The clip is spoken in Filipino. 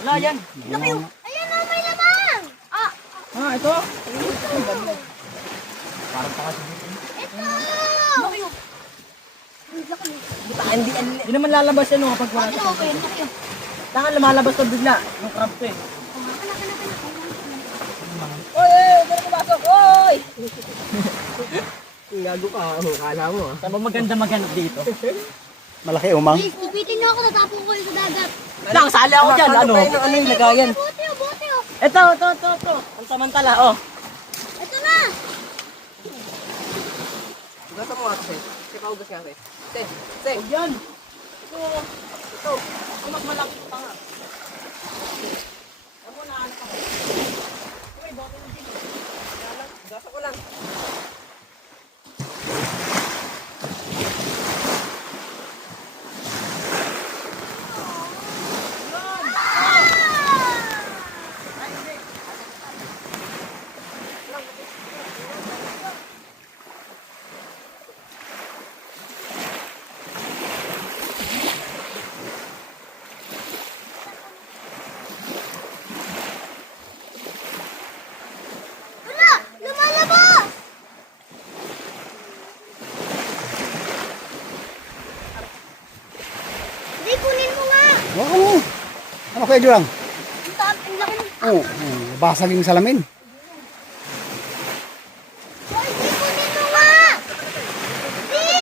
Wala yan. Ayan na, may lamang! Ito. Parang pakasig. Ito! Hindi naman lalabas yan kapag wala sa kapag. Tangan lumalabas to bigla. Yung crab to eh. Oy! Gano'n pumasok! Oy! Gago ka, kala mo ah. Saan ba maganda maghanap dito? Malaki umang. Ipitin niyo ako, natapong ko sa dagat. Sali ako dyan. Ano yung lagayan? Bote oh. Ito. Ang samantala, oh. Ito na! Gasa mo nga kasi. Kaya paugas nga kasi. Seng. Yan. Ito. Ang mas malaki pa nga. Ako na ano pa. Uy, bote mo dito. Gasa ko lang. Wala! Lumalabas! Hindi, kunin mo nga! Oo. Ano kayo Jurang? Ang laki ng... Oo. Basag yung salamin.